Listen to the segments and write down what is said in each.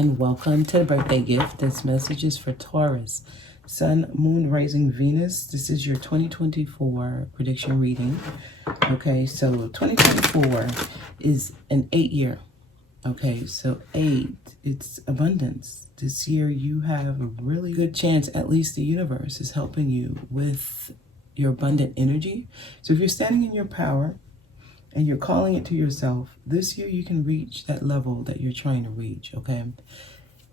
and welcome to the birthday gift. This message is for Taurus, Sun, Moon, Rising, Venus. This is your 2024 prediction reading. Okay, so 2024 is an 8-year. Okay, so 8, it's abundance. This year you have a really good chance, at least the universe is helping you with your abundant energy. So if you're standing in your power, and you're calling it to yourself, this year you can reach that level that you're trying to reach, okay?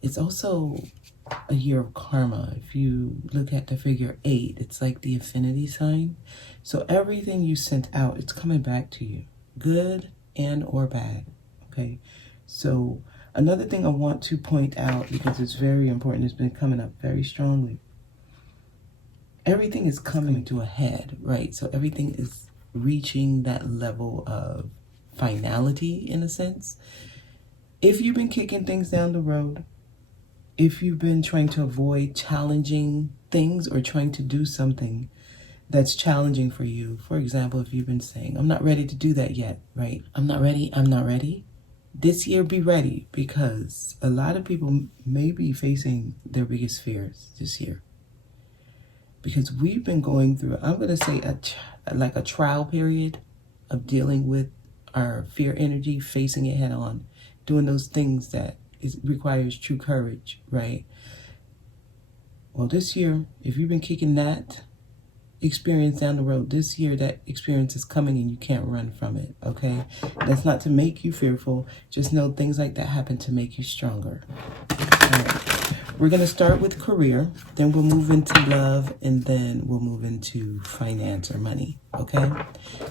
It's also a year of karma. If you look at the figure 8, it's like the infinity sign. So everything you sent out, it's coming back to you, good and or bad, okay? So another thing I want to point out, because it's very important, it's been coming up very strongly. Everything is coming to a head, right? So everything is reaching that level of finality, in a sense. If you've been kicking things down the road, if you've been trying to avoid challenging things or trying to do something that's challenging for you, for example, if you've been saying, I'm not ready to do that yet, right? I'm not ready. This year, be ready, because a lot of people may be facing their biggest fears this year. Because we've been going through, I'm going to say, like a trial period of dealing with our fear energy, facing it head on, doing those things that requires true courage, right? Well, this year, if you've been kicking that experience down the road, this year that experience is coming and you can't run from it, okay? That's not to make you fearful. Just know things like that happen to make you stronger. All right. We're going to start with career, then we'll move into love, and then we'll move into finance or money, okay?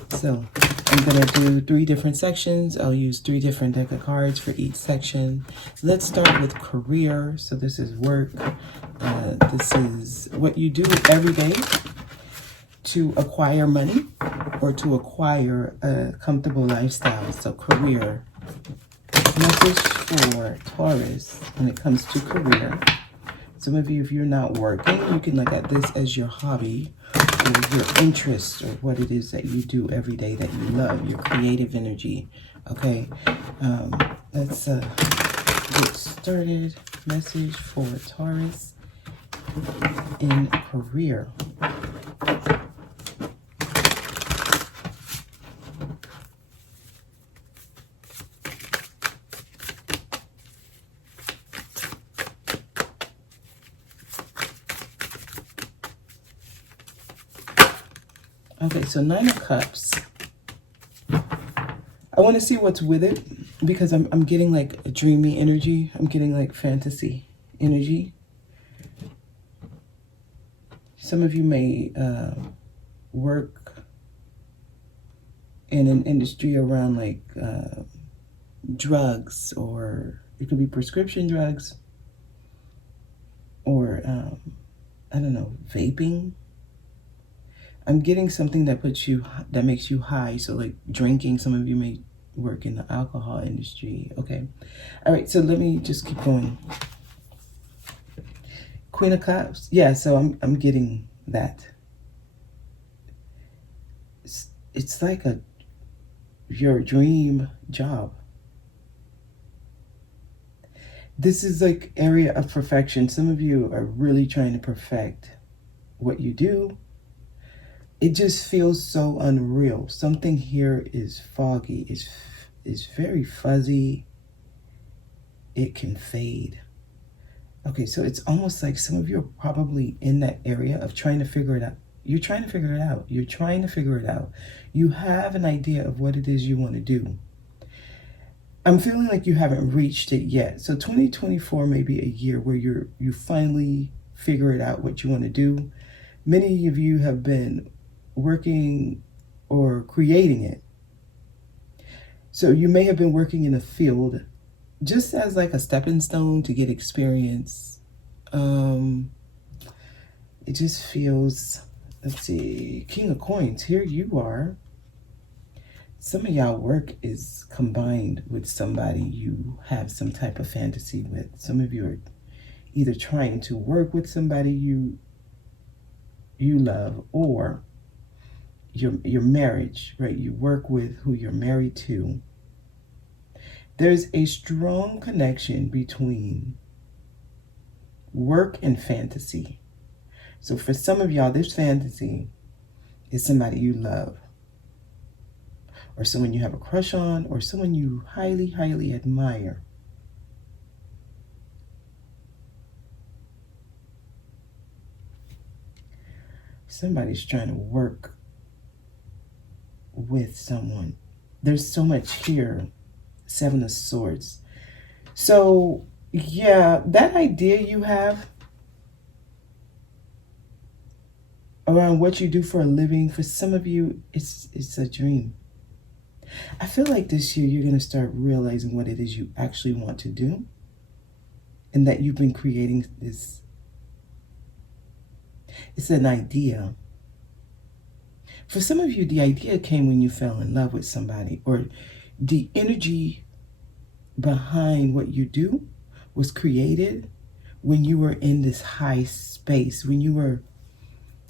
So I'm going to do 3 different sections. I'll use 3 different deck of cards for each section. Let's start with career. So this is work. This is what you do every day to acquire money or to acquire a comfortable lifestyle. So career. Message for Taurus when it comes to career. Some of you, if you're not working, you can look at this as your hobby or your interest or what it is that you do every day that you love, your creative energy. Okay, let's get started. Message for Taurus in career. Okay, so 9 of Cups. I want to see what's with it, because I'm getting like a dreamy energy. I'm getting like fantasy energy. Some of you may work in an industry around like drugs, or it could be prescription drugs, or I don't know, vaping. I'm getting something that that makes you high. So like drinking, some of you may work in the alcohol industry. Okay. All right. So let me just keep going. Queen of Cups. Yeah. So I'm getting that. It's like your dream job. This is like area of perfection. Some of you are really trying to perfect what you do. It just feels so unreal. Something here is foggy. It's very fuzzy. It can fade. Okay, so it's almost like some of you are probably in that area of trying to figure it out. You're trying to figure it out. You're trying to figure it out. You have an idea of what it is you want to do. I'm feeling like you haven't reached it yet. So 2024 may be a year where you finally figure it out what you want to do. Many of you have been working or creating it. So you may have been working in a field just as like a stepping stone to get experience. It just feels, let's see, King of Coins, here you are. Some of y'all work is combined with somebody you have some type of fantasy with. Some of you are either trying to work with somebody you love, or your marriage, right? You work with who you're married to. There's a strong connection between work and fantasy. So for some of y'all, this fantasy is somebody you love, or someone you have a crush on, or someone you highly, highly admire. Somebody's trying to work with someone. There's so much here. Seven of Swords. So, yeah, that idea you have around what you do for a living, for some of you, it's a dream. I feel like this year you're going to start realizing what it is you actually want to do, and that you've been creating this. It's an idea. For some of you, the idea came when you fell in love with somebody, or the energy behind what you do was created when you were in this high space, when you were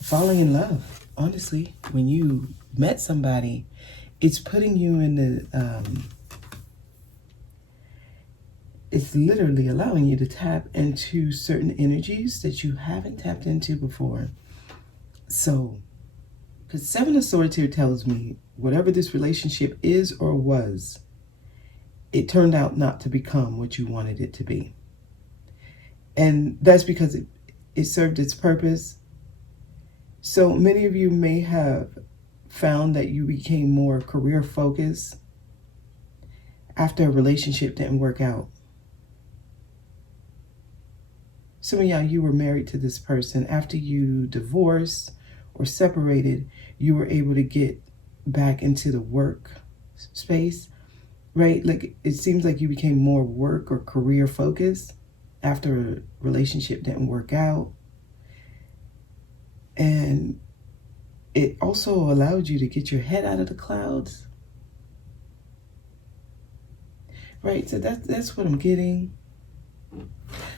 falling in love. Honestly, when you met somebody, it's putting you in the, it's literally allowing you to tap into certain energies that you haven't tapped into before. So, because Seven of Swords here tells me whatever this relationship is or was, it turned out not to become what you wanted it to be. And that's because it served its purpose. So many of you may have found that you became more career focused after a relationship didn't work out. Some of y'all, you were married to this person. After you divorced or separated, you were able to get back into the work space, right? Like, it seems like you became more work or career focused after a relationship didn't work out. And it also allowed you to get your head out of the clouds. Right, so that's what I'm getting.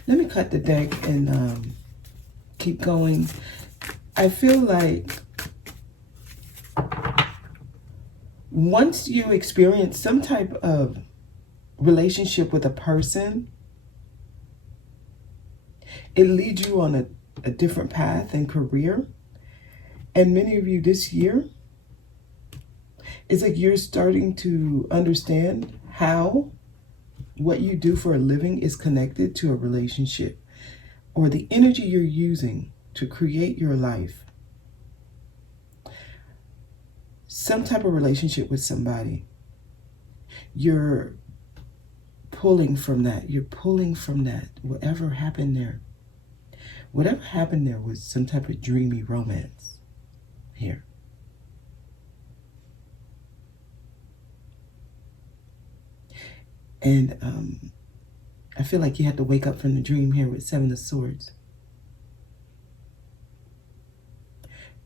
Let me cut the deck and keep going. I feel like once you experience some type of relationship with a person, it leads you on a different path and career. And many of you this year, it's like you're starting to understand how what you do for a living is connected to a relationship, or the energy you're using to create your life. Some type of relationship with somebody. You're pulling from that. You're pulling from that. Whatever happened there. Whatever happened there was some type of dreamy romance here. And I feel like you had to wake up from the dream here with Seven of Swords.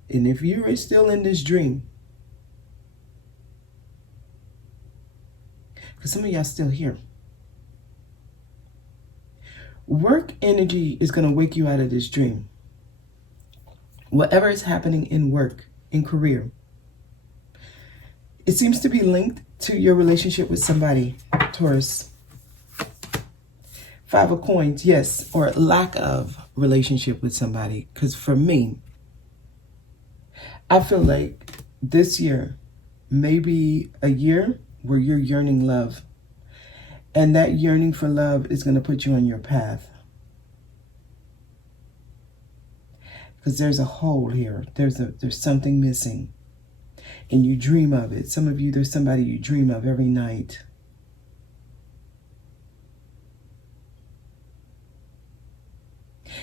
And if you are still in this dream, because some of y'all still here, work energy is going to wake you out of this dream. Whatever is happening in work, in career, it seems to be linked to your relationship with somebody, Taurus. Five of Coins, yes, or lack of relationship with somebody. Because for me, I feel like this year may be a year where you're yearning love. And that yearning for love is going to put you on your path. Because there's a hole here. There's something missing. And you dream of it. Some of you, there's somebody you dream of every night.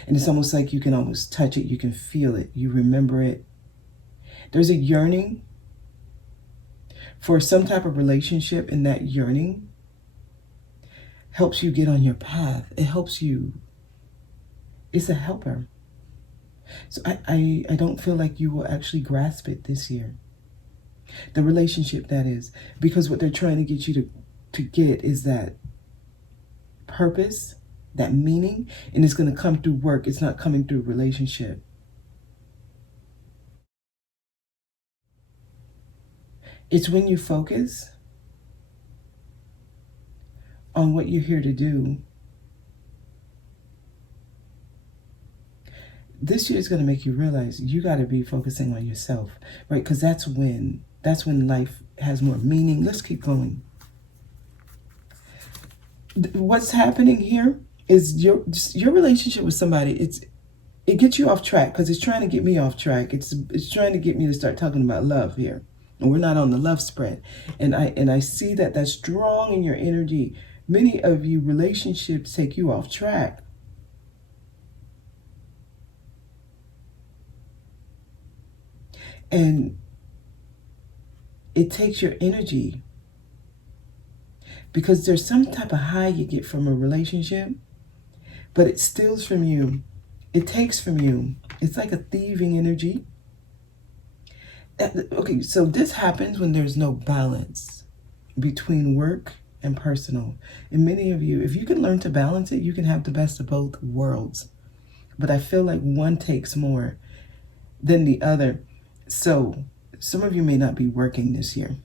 And it's almost like you can almost touch it. You can feel it. You remember it. There's a yearning for some type of relationship, and that yearning helps you get on your path. It helps you. It's a helper. So I don't feel like you will actually grasp it this year. The relationship, that is. Because what they're trying to get you to get is that purpose, that meaning, and it's going to come through work. It's not coming through relationship. It's when you focus on what you're here to do, this year is going to make you realize you got to be focusing on yourself, right? Because that's when life has more meaning. Let's keep going. What's happening here is your relationship with somebody. It gets you off track because it's trying to get me off track. It's trying to get me to start talking about love here, and we're not on the love spread. And I see that that's strong in your energy. Many of you, relationships take you off track. And it takes your energy because there's some type of high you get from a relationship, but it steals from you. It takes from you. It's like a thieving energy. Okay, so this happens when there's no balance between work and personal. And many of you, if you can learn to balance it, you can have the best of both worlds. But I feel like one takes more than the other. So some of you may not be working this year.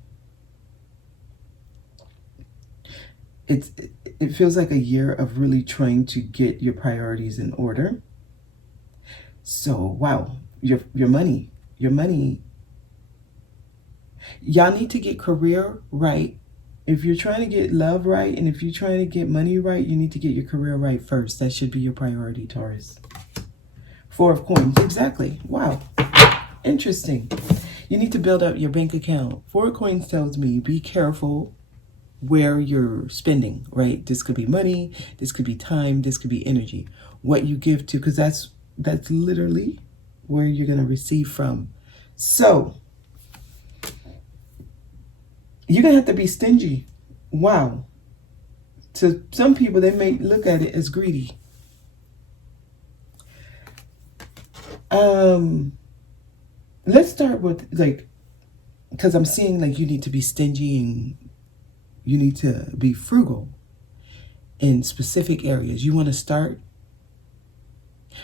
It feels like a year of really trying to get your priorities in order. So wow, your money. Y'all need to get career right. If you're trying to get love right, and if you're trying to get money right, you need to get your career right first. That should be your priority, Taurus. 4 of Coins, exactly. Wow, interesting. You need to build up your bank account. 4 of Coins tells me be careful where you're spending, right? This could be money, this could be time, this could be energy. What you give to, because that's literally where you're going to receive from. So you're going to have to be stingy. Wow. To some people, they may look at it as greedy. Let's start with, like, because I'm seeing like you need to be stingy and you need to be frugal in specific areas. You want to start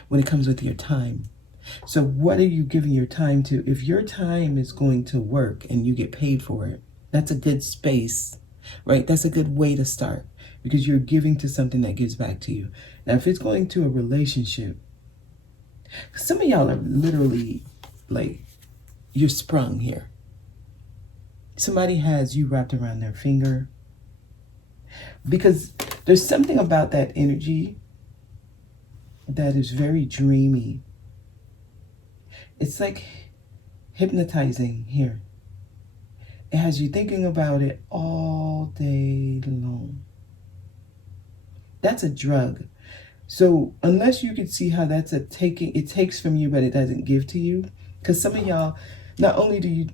when it comes with your time. So what are you giving your time to? If your time is going to work and you get paid for it, that's a good space, right? That's a good way to start because you're giving to something that gives back to you. Now, if it's going to a relationship, some of y'all are literally like, you're sprung here. Somebody has you wrapped around their finger because there's something about that energy that is very dreamy. It's like hypnotizing here. It has you thinking about it all day long. That's a drug. So unless you can see how that's it takes from you, but it doesn't give to you. Because some of y'all, not only do you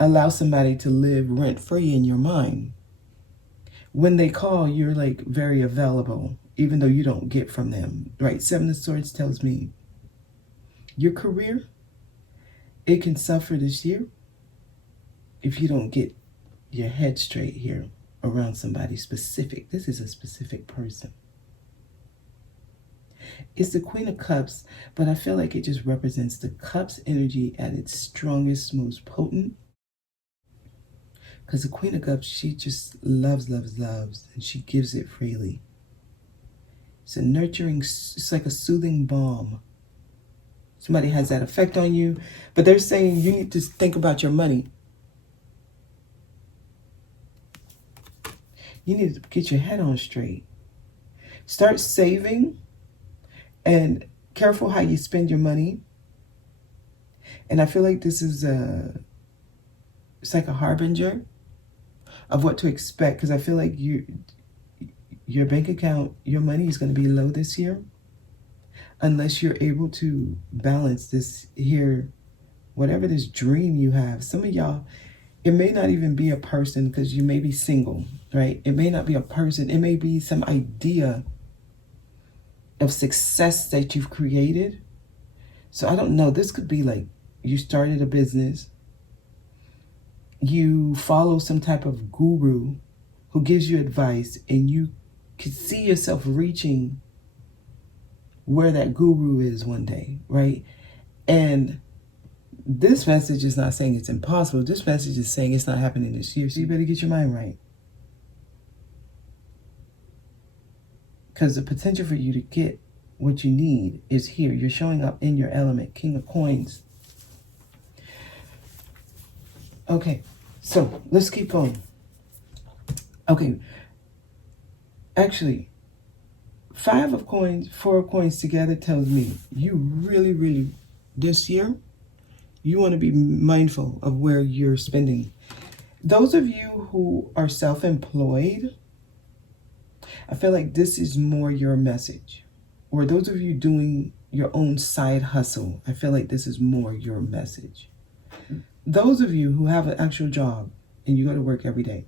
allow somebody to live rent-free in your mind, when they call, you're like very available, even though you don't get from them, right? 7 of Swords tells me your career, it can suffer this year if you don't get your head straight here around somebody specific. This is a specific person. It's the Queen of Cups, but I feel like it just represents the Cups energy at its strongest, most potent. Because the Queen of Cups, she just loves, and she gives it freely. It's a nurturing, it's like a soothing balm. Somebody has that effect on you, but they're saying you need to think about your money. You need to get your head on straight. Start saving and careful how you spend your money. And I feel like this is it's like a harbinger of what to expect, because I feel like your bank account, your money is going to be low this year unless you're able to balance this here, whatever this dream you have. Some of y'all, it may not even be a person because you may be single, right? It may not be a person. It may be some idea of success that you've created. So I don't know. This could be like you started a business. You follow some type of guru who gives you advice, and you can see yourself reaching where that guru is one day, right? And this message is not saying it's impossible. This message is saying it's not happening this year. So you better get your mind right. because the potential for you to get what you need is here. You're showing up in your element. King of Coins. Okay, so let's keep going. Okay, actually, 5 of Coins, 4 of Coins together tells me you really, this year, you want to be mindful of where you're spending. Those of you who are self-employed, I feel like this is more your message. Or those of you doing your own side hustle, I feel like this is more your message. Those of you who have an actual job and you go to work every day,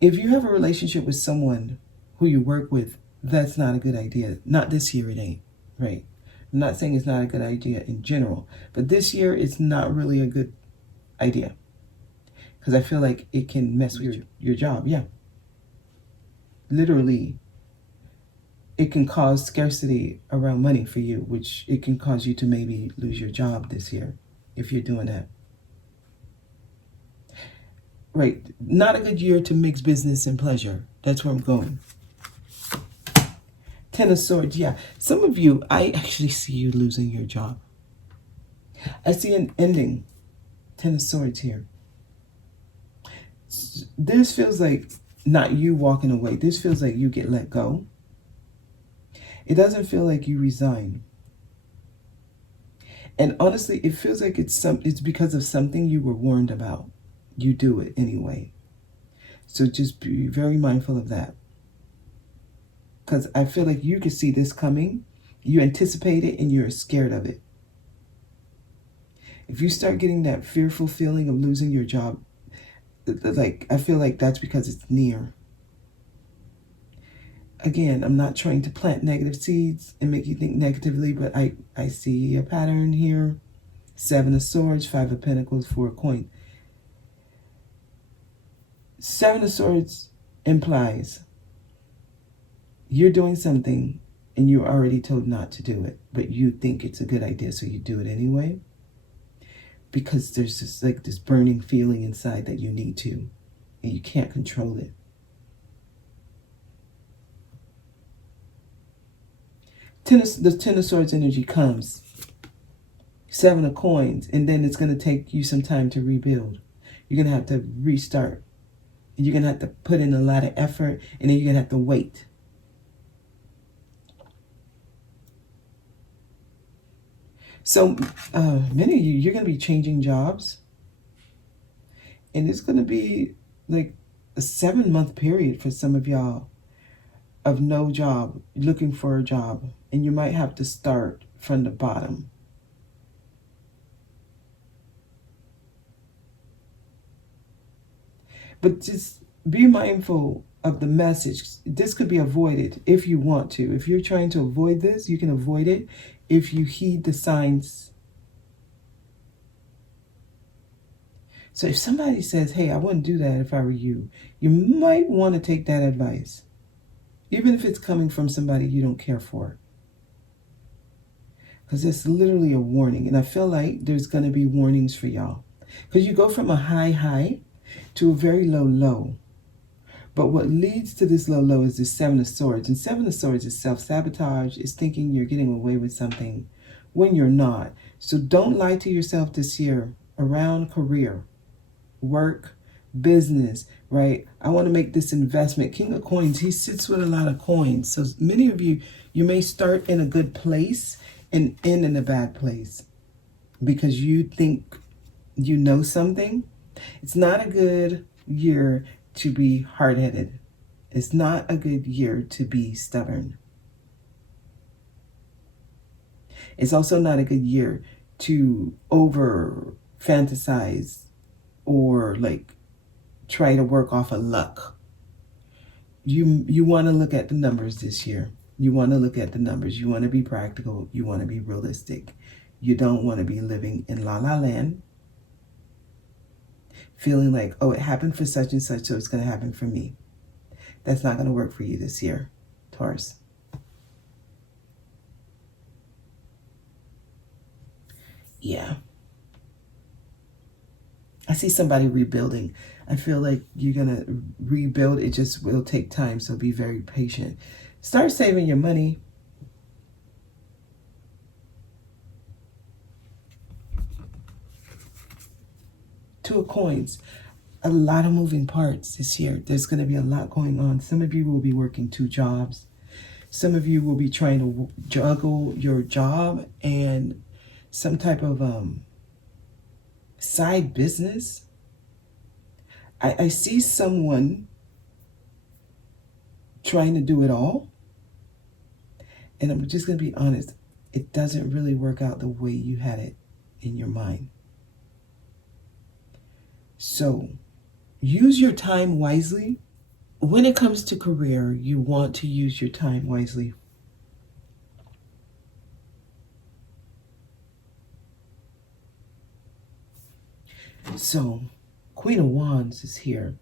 if you have a relationship with someone who you work with, that's not a good idea. Not this year, it ain't, right? I'm not saying it's not a good idea in general, but this year it's not really a good idea. Because I feel like it can mess with your job, yeah. Literally, it can cause scarcity around money for you, which it can cause you to maybe lose your job this year if you're doing that. Right, not a good year to mix business and pleasure. That's where I'm going. 10 of Swords, yeah. Some of you, I actually see you losing your job. I see an ending. 10 of Swords here. This feels like not you walking away. This feels like you get let go. It doesn't feel like you resign. And honestly, it feels like it's because of something you were warned about. You do it anyway. So just be very mindful of that. Because I feel like you can see this coming. You anticipate it and you're scared of it. If you start getting that fearful feeling of losing your job, like, I feel like that's because it's near. Again, I'm not trying to plant negative seeds and make you think negatively, but I see a pattern here. 7 of Swords, 5 of Pentacles, 4 of Coins. 7 of Swords implies you're doing something and you're already told not to do it, but you think it's a good idea, so you do it anyway. Because there's just like this burning feeling inside that you need to, and you can't control it. The 10 of Swords energy comes. 7 of Coins, and then it's going to take you some time to rebuild. You're going to have to restart. You're going to have to put in a lot of effort, and then you're going to have to wait. So many of you, you're going to be changing jobs. And it's going to be like a 7-month period for some of y'all of no job, looking for a job. And you might have to start from the bottom. But just be mindful of the message. This could be avoided if you want to. If you're trying to avoid this, you can avoid it if you heed the signs. So if somebody says, hey, I wouldn't do that if I were you, you might want to take that advice. Even if it's coming from somebody you don't care for. Because it's literally a warning. And I feel like there's going to be warnings for y'all. Because you go from a high to a very low. But what leads to this low is the 7 of Swords. And 7 of Swords is self-sabotage. It's thinking you're getting away with something when you're not. So don't lie to yourself this year around career, work, business, right? I want to make this investment. King of Coins, he sits with a lot of coins. So many of you, you may start in a good place and end in a bad place because you think you know something. It's not a good year to be hard-headed. It's not a good year to be stubborn. It's also not a good year to over fantasize or like try to work off of luck. You want to look at the numbers this year. You want to look at the numbers. You want to be practical. You want to be realistic. You don't want to be living in la la land, feeling like, oh, it happened for such and such, so it's going to happen for me. That's not going to work for you this year, Taurus. Yeah. I see somebody rebuilding. I feel like you're going to rebuild. It just will take time, so be very patient. Start saving your money. Two of Coins. A lot of moving parts this year. There's going to be a lot going on. Some of you will be working 2 jobs. Some of you will be trying to juggle your job and some type of side business. I see someone trying to do it all. And I'm just going to be honest. It doesn't really work out the way you had it in your mind. So use your time wisely. When it comes to career, you want to use your time wisely. So, Queen of Wands is here.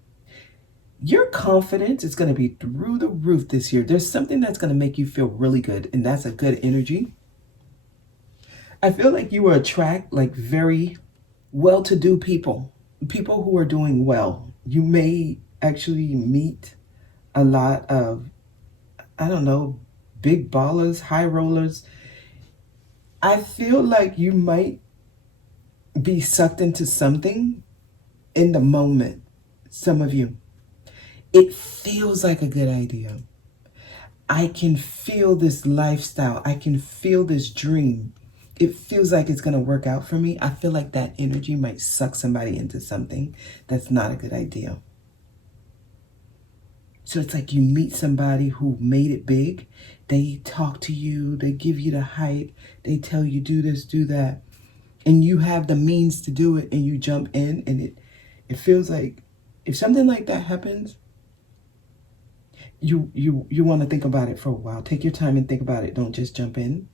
Your confidence is going to be through the roof this year. There's something that's going to make you feel really good, and that's a good energy. I feel like you will attract like very well-to-do people who are doing well. You may actually meet a lot of, I don't know, big ballers, high rollers. I feel like you might be sucked into something in the moment. Some of you. It feels like a good idea. I can feel this lifestyle. I can feel this dream. It feels like it's going to work out for me. I feel like that energy might suck somebody into something that's not a good idea. So it's like you meet somebody who made it big. They talk to you. They give you the hype. They tell you do this, do that. And you have the means to do it, and you jump in, and it feels like if something like that happens, you want to think about it for a while. Take your time and think about it. Don't just jump in.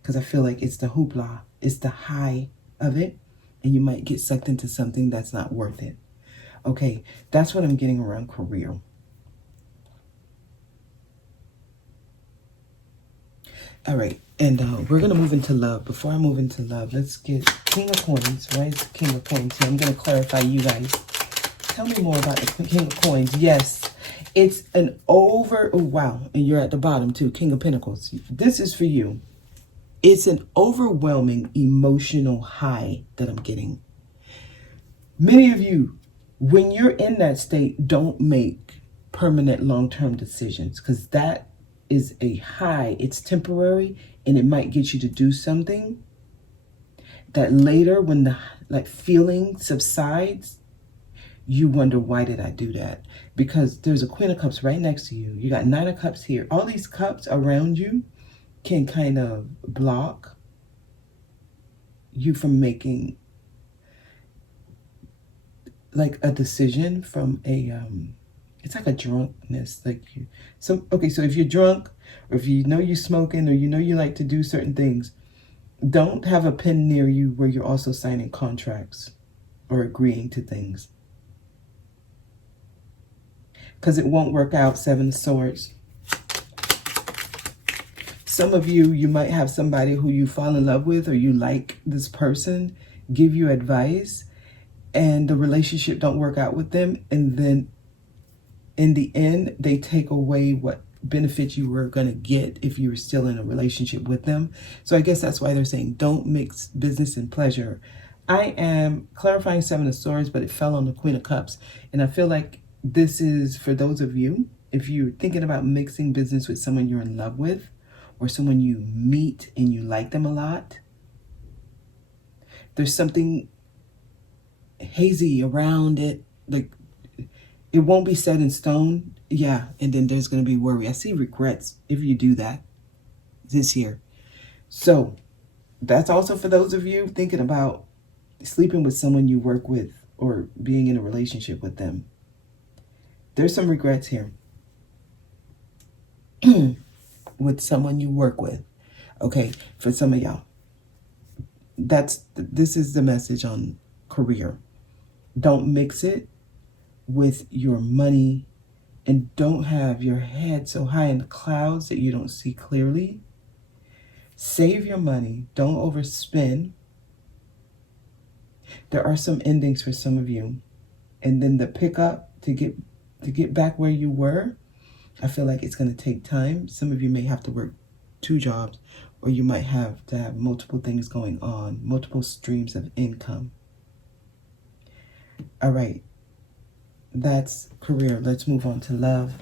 Because I feel like it's the hoopla. It's the high of it. And you might get sucked into something that's not worth it. Okay, that's what I'm getting around career. All right, and we're going to move into love. Before I move into love, let's get King of Coins. Why is the King of Coins here? I'm going to clarify you guys. Tell me more about the King of Coins. Yes, it's an oh wow, and you're at the bottom too, King of Pentacles. This is for you. It's an overwhelming emotional high that I'm getting. Many of you, when you're in that state, don't make permanent long-term decisions, because that is a high. It's temporary, and it might get you to do something that later, when the feeling subsides, you wonder, why did I do that? Because there's a Queen of Cups right next to you. You got 9 of Cups here. All these cups around you can kind of block you from making like a decision from a it's like a drunkenness, like so if you're drunk, or if you know you're smoking, or you know you like to do certain things, don't have a pen near you where you're also signing contracts or agreeing to things, because it won't work out. 7 of Swords. Some of you, you might have somebody who you fall in love with, or you like this person, give you advice, and the relationship don't work out with them. And then in the end, they take away what benefit you were going to get if you were still in a relationship with them. So I guess that's why they're saying don't mix business and pleasure. I am clarifying 7 of Swords, but it fell on the Queen of Cups. And I feel like this is for those of you, if you're thinking about mixing business with someone you're in love with, or someone you meet and you like them a lot, there's something hazy around it. Like, it won't be set in stone. Yeah, and then there's going to be worry. I see regrets if you do that this year. So that's also for those of you thinking about sleeping with someone you work with, or being in a relationship with them. There's some regrets here. With someone you work with. Okay, for some of y'all. This is the message on career. Don't mix it with your money, and don't have your head so high in the clouds that you don't see clearly. Save your money. Don't overspend. There are some endings for some of you. And then the pickup to get back where you were, I feel like it's going to take time. Some of you may have to work 2 jobs, or you might have to have multiple things going on, multiple streams of income. All right. That's career. Let's move on to love.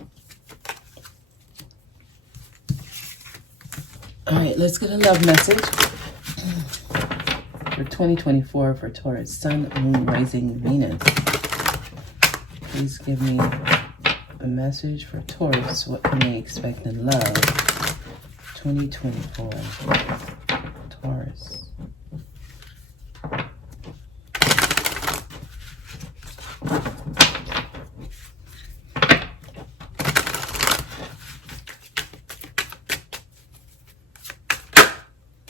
All right, let's get a love message for 2024 for Taurus, Sun, Moon, Rising, Venus. Please give me a message for Taurus. What can they expect in love? 2024. Taurus.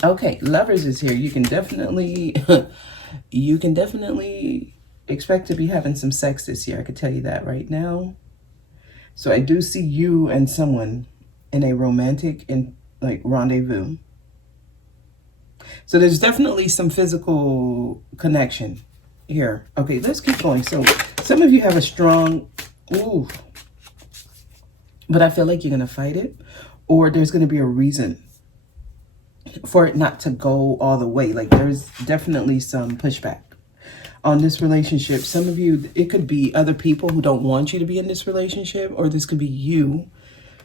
Okay, Lovers is here. You can definitely expect to be having some sex this year. I could tell you that right now. So I do see you and someone in a romantic and like rendezvous. So there's definitely some physical connection here. Okay, let's keep going. So some of you have a strong, but I feel like you're going to fight it, or there's going to be a reason for it not to go all the way. Like there's definitely some pushback on this relationship. Some of you, it could be other people who don't want you to be in this relationship, or this could be you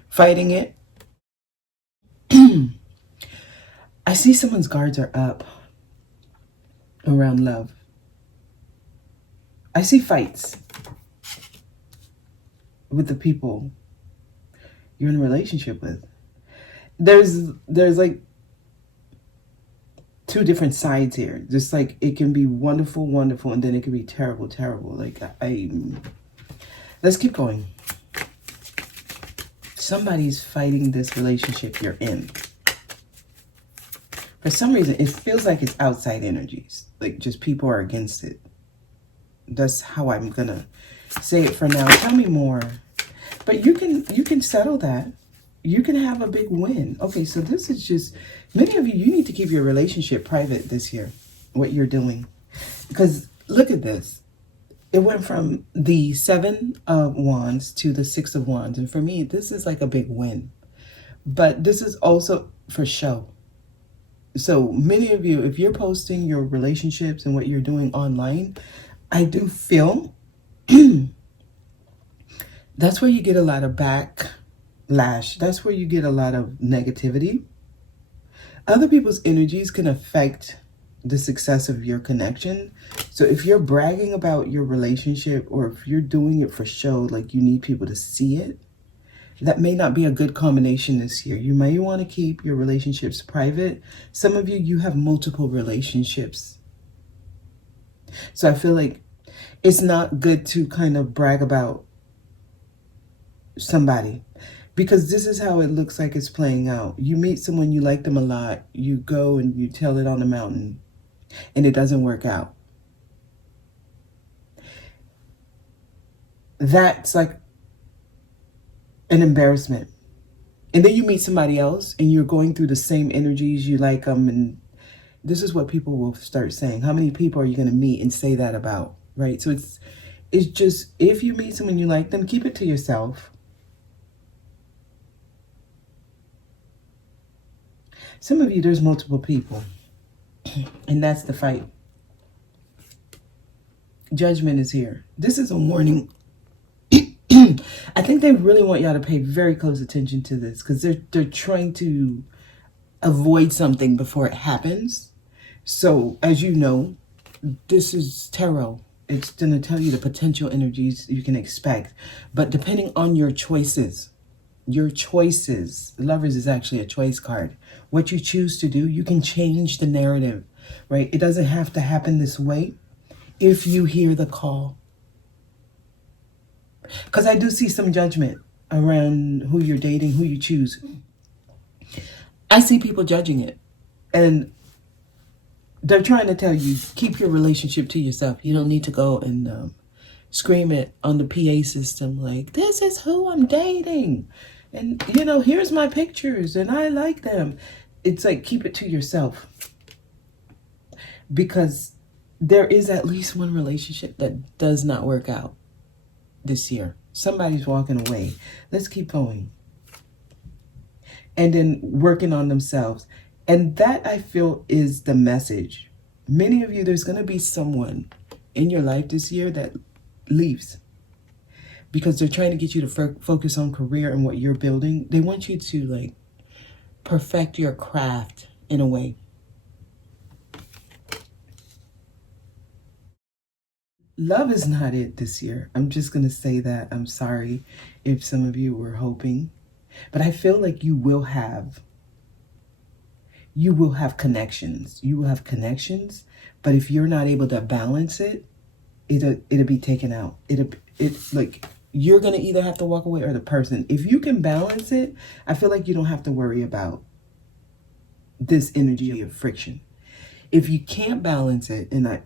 fighting it. I see someone's guards are up around love. I see fights with the people you're in a relationship with. There's like 2 different sides here. Just like it can be wonderful, wonderful, and then it can be terrible, terrible. Like let's keep going. Somebody's fighting this relationship you're in. For some reason, it feels like it's outside energies. Like just people are against it. That's how I'm gonna say it for now. Tell me more. But you can settle that. You can have a big win. Okay, so this is just, many of you need to keep your relationship private this year, what you're doing. Because look at this. It went from the 7 of Wands to the 6 of Wands. And for me, this is like a big win. But this is also for show. So many of you, if you're posting your relationships and what you're doing online, I do feel that's where you get a lot of backlash. That's where you get a lot of negativity. Other people's energies can affect the success of your connection. So if you're bragging about your relationship, or if you're doing it for show, like you need people to see it, that may not be a good combination this year. You may want to keep your relationships private. Some of you, you have multiple relationships. So I feel like it's not good to kind of brag about somebody, because this is how it looks like it's playing out. You meet someone, you like them a lot, you go and you tell it on the mountain, and it doesn't work out. That's like an embarrassment. And then you meet somebody else and you're going through the same energies, you like them, and this is what people will start saying. How many people are you going to meet and say that about, right? So it's just, if you meet someone you like them, keep it to yourself. Some of you, there's multiple people, and that's the fight. Judgment is here. This is a warning. I think they really want y'all to pay very close attention to this, because they're trying to avoid something before it happens. So as you know, this is tarot. It's going to tell you the potential energies you can expect. But depending on your choices, Lovers is actually a choice card. What you choose to do, you can change the narrative, right? It doesn't have to happen this way if you hear the call. Because I do see some judgment around who you're dating, who you choose. I see people judging it. And they're trying to tell you, keep your relationship to yourself. You don't need to go and scream it on the PA system like, this is who I'm dating. And, you know, here's my pictures and I like them. It's like, keep it to yourself. Because there is at least one relationship that does not work out this year. Somebody's walking away. Let's keep going. And then working on themselves. And that, I feel, is the message. Many of you, there's going to be someone in your life this year that leaves because they're trying to get you to focus on career and what you're building. They want you to like perfect your craft in a way. Love is not it this year. I'm just going to say that. I'm sorry if some of you were hoping, but I feel like you will have connections. You will have connections, but if you're not able to balance it, it'll be taken out. It's like you're going to either have to walk away or the person. If you can balance it, I feel like you don't have to worry about this energy of friction. If you can't balance it, and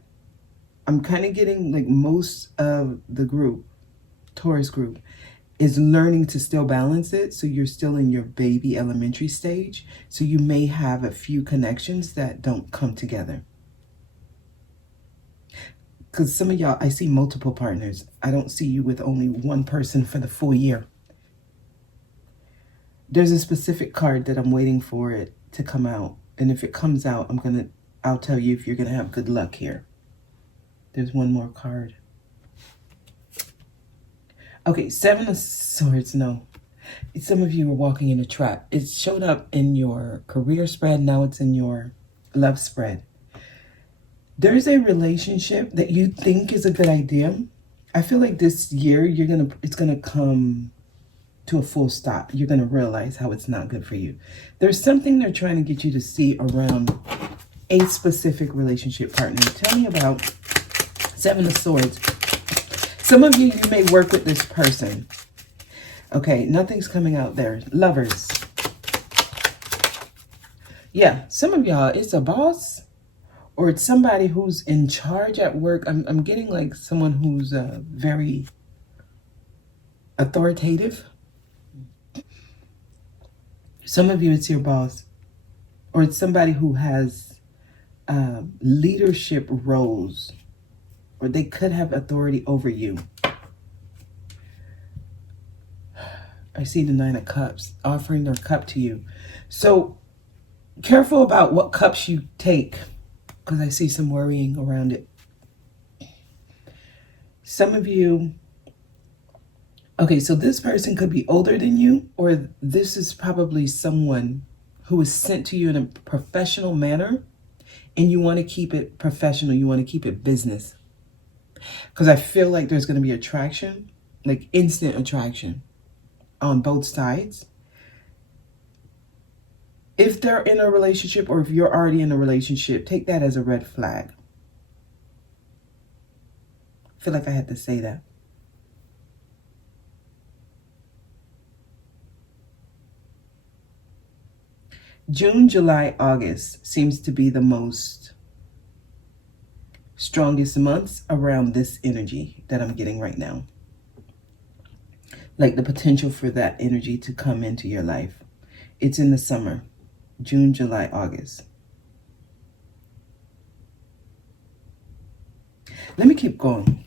I'm kind of getting like most of the group, Taurus group, is learning to still balance it. So you're still in your baby elementary stage. So you may have a few connections that don't come together. Because some of y'all, I see multiple partners. I don't see you with only one person for the full year. There's a specific card that I'm waiting for it to come out. And if it comes out, I'll tell you if you're going to have good luck here. There's one more card. Okay, Seven of Swords, no. Some of you are walking in a trap. It showed up in your career spread. Now it's in your love spread. There's a relationship that you think is a good idea. I feel like this year it's gonna come to a full stop. You're gonna realize how it's not good for you. There's something they're trying to get you to see around a specific relationship partner. Tell me about Seven of Swords. Some of you may work with this person. Okay, nothing's coming out there. Lovers. Yeah, some of y'all, it's a boss or it's somebody who's in charge at work. I'm getting like someone who's very authoritative. Some of you, it's your boss. Or it's somebody who has leadership roles. Or they could have authority over you. I see the Nine of Cups, offering their cup to you. So careful about what cups you take, because I see some worrying around it. Some of you, okay, so this person could be older than you, or this is probably someone who is sent to you in a professional manner, and you want to keep it professional, you want to keep it business. Because I feel like there's going to be attraction, like instant attraction on both sides. If they're in a relationship or if you're already in a relationship, take that as a red flag. I feel like I had to say that. June, July, August seems to be the most strongest months around this energy that I'm getting right now. Like the potential for that energy to come into your life. It's in the summer, June, July, August. Let me keep going.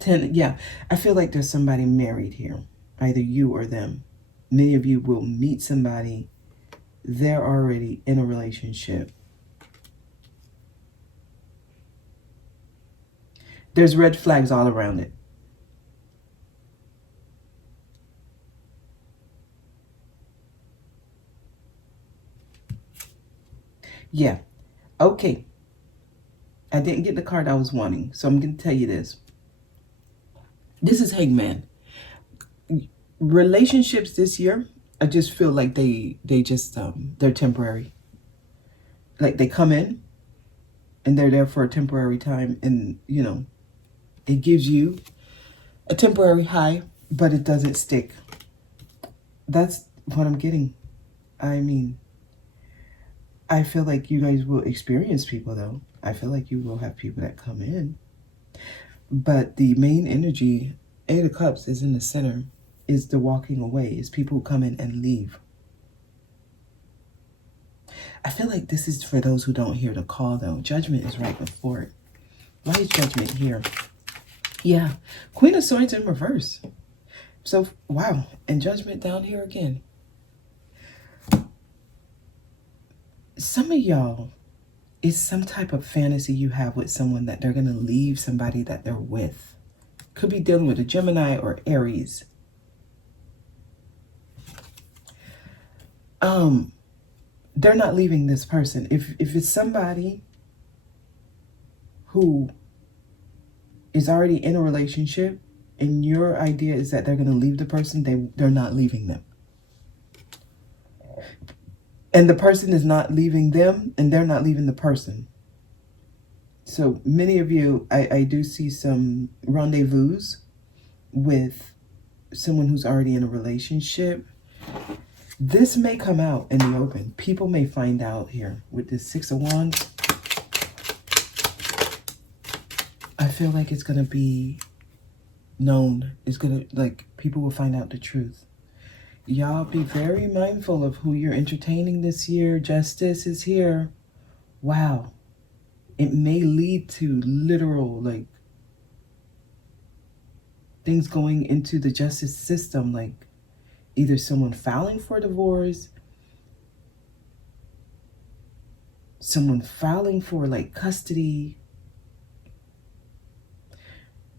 10, yeah, I feel like there's somebody married here, either you or them. Many of you will meet somebody, they're already in a relationship. There's red flags all around it. Yeah. Okay. I didn't get the card I was wanting, so I'm going to tell you this. This is Hangman. Relationships this year, I just feel like they're temporary. Like they come in and they're there for a temporary time, and you know, it gives you a temporary high, but it doesn't stick. That's what I'm getting. I mean, I feel like you guys will experience people though. I feel like you will have people that come in. But the main energy, Eight of Cups is in the center, is the walking away, is people who come in and leave. I feel like this is for those who don't hear the call, though. Judgment is right before it. Why is Judgment here? Yeah, Queen of Swords in reverse. So, wow, and Judgment down here again. Some of y'all, it's some type of fantasy you have with someone that they're going to leave somebody that they're with. Could be dealing with a Gemini or Aries. They're not leaving this person. If it's somebody who is already in a relationship and your idea is that they're going to leave the person, they're not leaving them. And the person is not leaving them, and they're not leaving the person. So many of you, I do see some rendezvous with someone who's already in a relationship. This may come out in the open. People may find out here with this Six of Wands. I feel like it's going to be known. It's going to, like, people will find out the truth. Y'all be very mindful of who you're entertaining this year. Justice is here. Wow. It may lead to literal, like, things going into the justice system, like either someone filing for divorce, someone filing for, like, custody,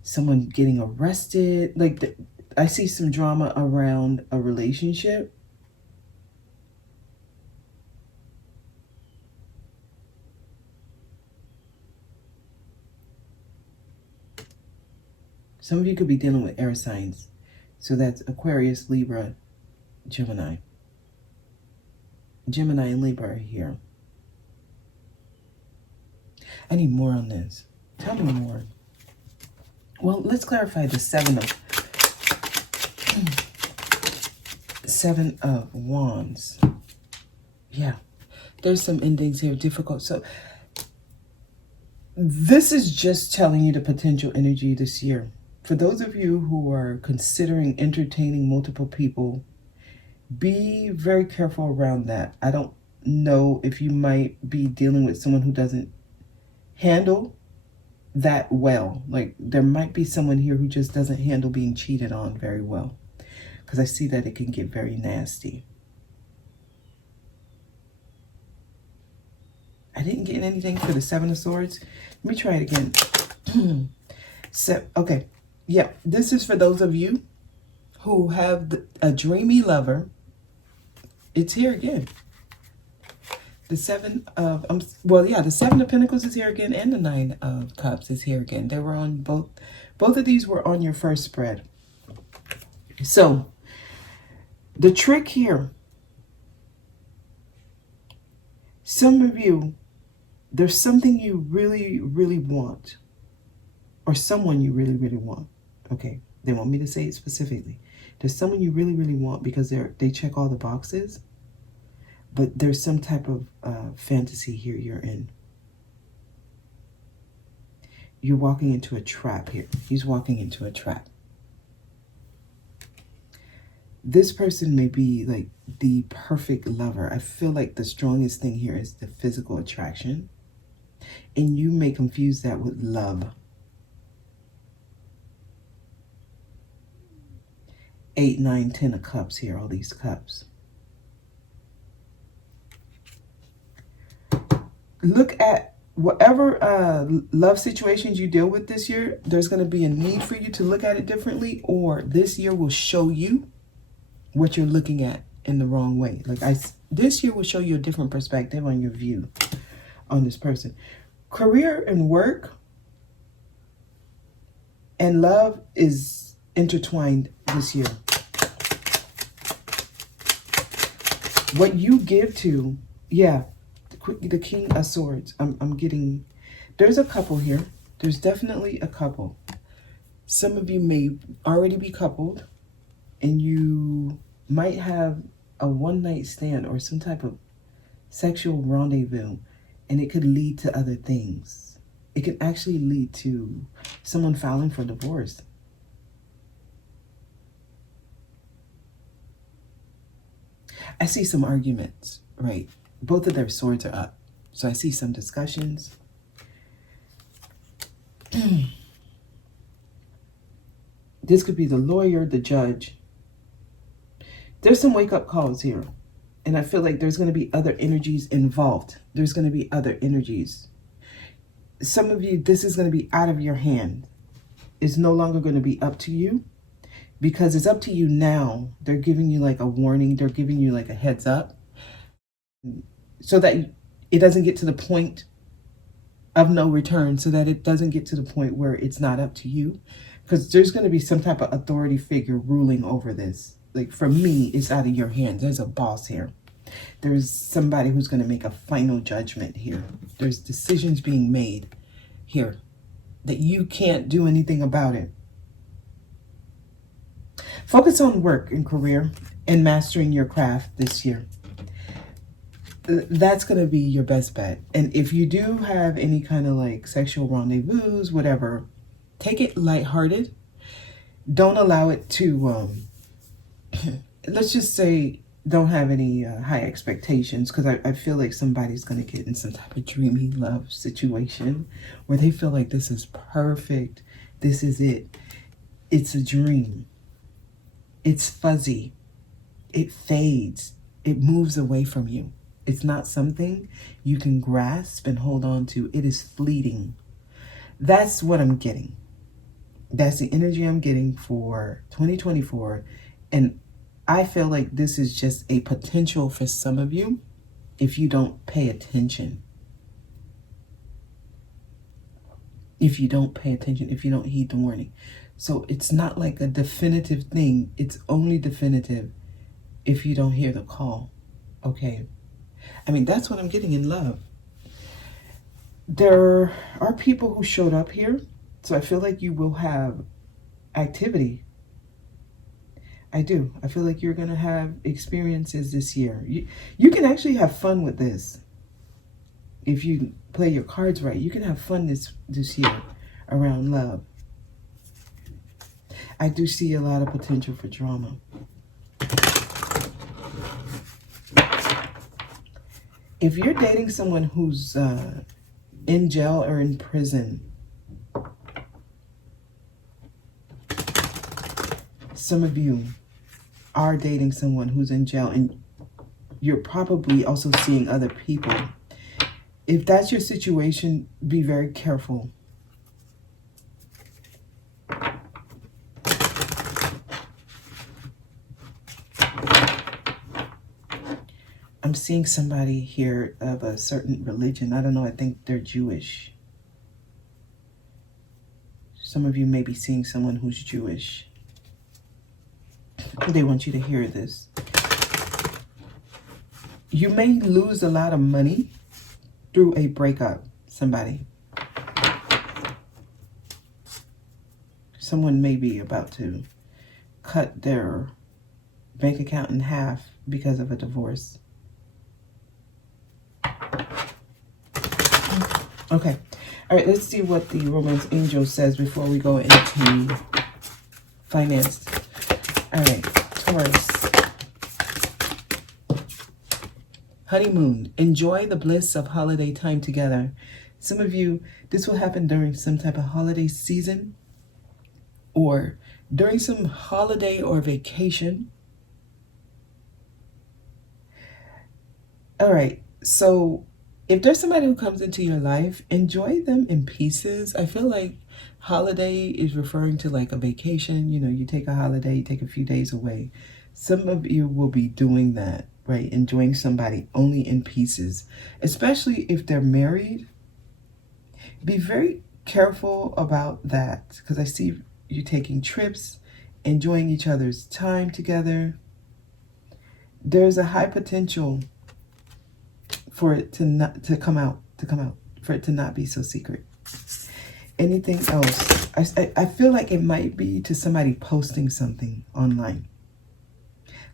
someone getting arrested. Like, I see some drama around a relationship. Some of you could be dealing with air signs. So that's Aquarius, Libra, Gemini. Gemini and Libra are here. I need more on this. Tell me more. Well, let's clarify the Seven of Wands. Yeah, there's some endings here, difficult. So this is just telling you the potential energy this year. For those of you who are considering entertaining multiple people, be very careful around that. I don't know if you might be dealing with someone who doesn't handle that well. Like, there might be someone here who just doesn't handle being cheated on very well, because I see that it can get very nasty. I didn't get anything for the Seven of Swords. Let me try it again. Okay. Yeah, this is for those of you who have a dreamy lover. It's here again. The Seven of, the Seven of Pentacles is here again, and the Nine of Cups is here again. They were on both of these were on your first spread. So, the trick here, some of you, there's something you really, really want, or someone you really, really want. Okay, they want me to say it specifically. There's someone you really, really want because they check all the boxes. But there's some type of fantasy here you're in. You're walking into a trap here. He's walking into a trap. This person may be like the perfect lover. I feel like the strongest thing here is the physical attraction. And you may confuse that with love. 8, 9, 10 of cups here, all these cups. Look at whatever love situations you deal with this year. There's going to be a need for you to look at it differently, or this year will show you what you're looking at in the wrong way. Like, this year will show you a different perspective on your view on this person. Career and work and love is intertwined this year. What you give to, yeah, the King of Swords. I'm getting, there's a couple here. There's definitely a couple. Some of you may already be coupled, and you might have a one-night stand or some type of sexual rendezvous, and it could lead to other things. It can actually lead to someone filing for divorce. I see some arguments, right? Both of their swords are up. So I see some discussions. This could be the lawyer, the judge. There's some wake-up calls here. And I feel like there's going to be other energies involved. There's going to be other energies. Some of you, this is going to be out of your hand. It's no longer going to be up to you. Because it's up to you now. They're giving you like a warning. They're giving you like a heads up. So that it doesn't get to the point of no return. So that it doesn't get to the point where it's not up to you. Because there's going to be some type of authority figure ruling over this. Like for me, it's out of your hands. There's a boss here. There's somebody who's going to make a final judgment here. There's decisions being made here that you can't do anything about it. Focus on work and career and mastering your craft this year. That's going to be your best bet. And if you do have any kind of like sexual rendezvous, whatever, take it lighthearted. Don't allow it to... let's just say don't have any high expectations, because I feel like somebody's going to get in some type of dreamy love situation where they feel like this is perfect. This is it. It's a dream. It's fuzzy. It fades. It moves away from you. It's not something you can grasp and hold on to. It is fleeting. That's what I'm getting. That's the energy I'm getting for 2024. And I feel like this is just a potential for some of you if you don't pay attention. If you don't pay attention, if you don't heed the warning. So it's not like a definitive thing. It's only definitive if you don't hear the call. Okay. I mean, that's what I'm getting in love. There are people who showed up here. So I feel like you will have activity. I do. I feel like you're going to have experiences this year. You can actually have fun with this. If you play your cards right, you can have fun this year around love. I do see a lot of potential for drama. If you're dating someone who's in jail or in prison, some of you are dating someone who's in jail, and you're probably also seeing other people. If that's your situation, be very careful. I'm seeing somebody here of a certain religion. I don't know, I think they're Jewish. Some of you may be seeing someone who's Jewish. They want you to hear this. You may lose a lot of money through a breakup. Somebody. Someone may be about to cut their bank account in half because of a divorce. Okay. All right, let's see what the romance angel says before we go into finance. All right, Taurus. Honeymoon. Enjoy the bliss of holiday time together. Some of you, this will happen during some type of holiday season or during some holiday or vacation. All right, so if there's somebody who comes into your life, enjoy them in pieces. I feel like holiday is referring to like a vacation. You know, you take a holiday, you take a few days away. Some of you will be doing that, right? Enjoying somebody only in pieces, especially if they're married. Be very careful about that, because I see you taking trips, enjoying each other's time together. There's a high potential for it to come out, for it to not be so secret. Anything else? I feel like it might be to somebody posting something online.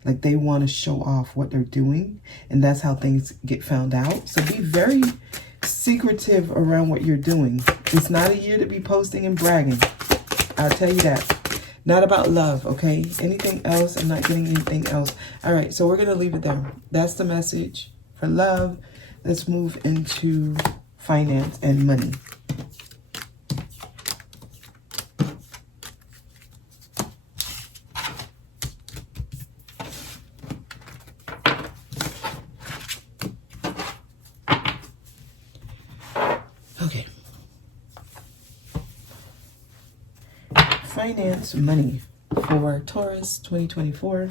Like they want to show off what they're doing, and that's how things get found out. So be very secretive around what you're doing. It's not a year to be posting and bragging. I'll tell you that. Not about love, okay? Anything else? I'm not getting anything else. All right, so we're going to leave it there. That's the message For love, let's move into finance and money. Okay. Finance, money for Taurus 2024.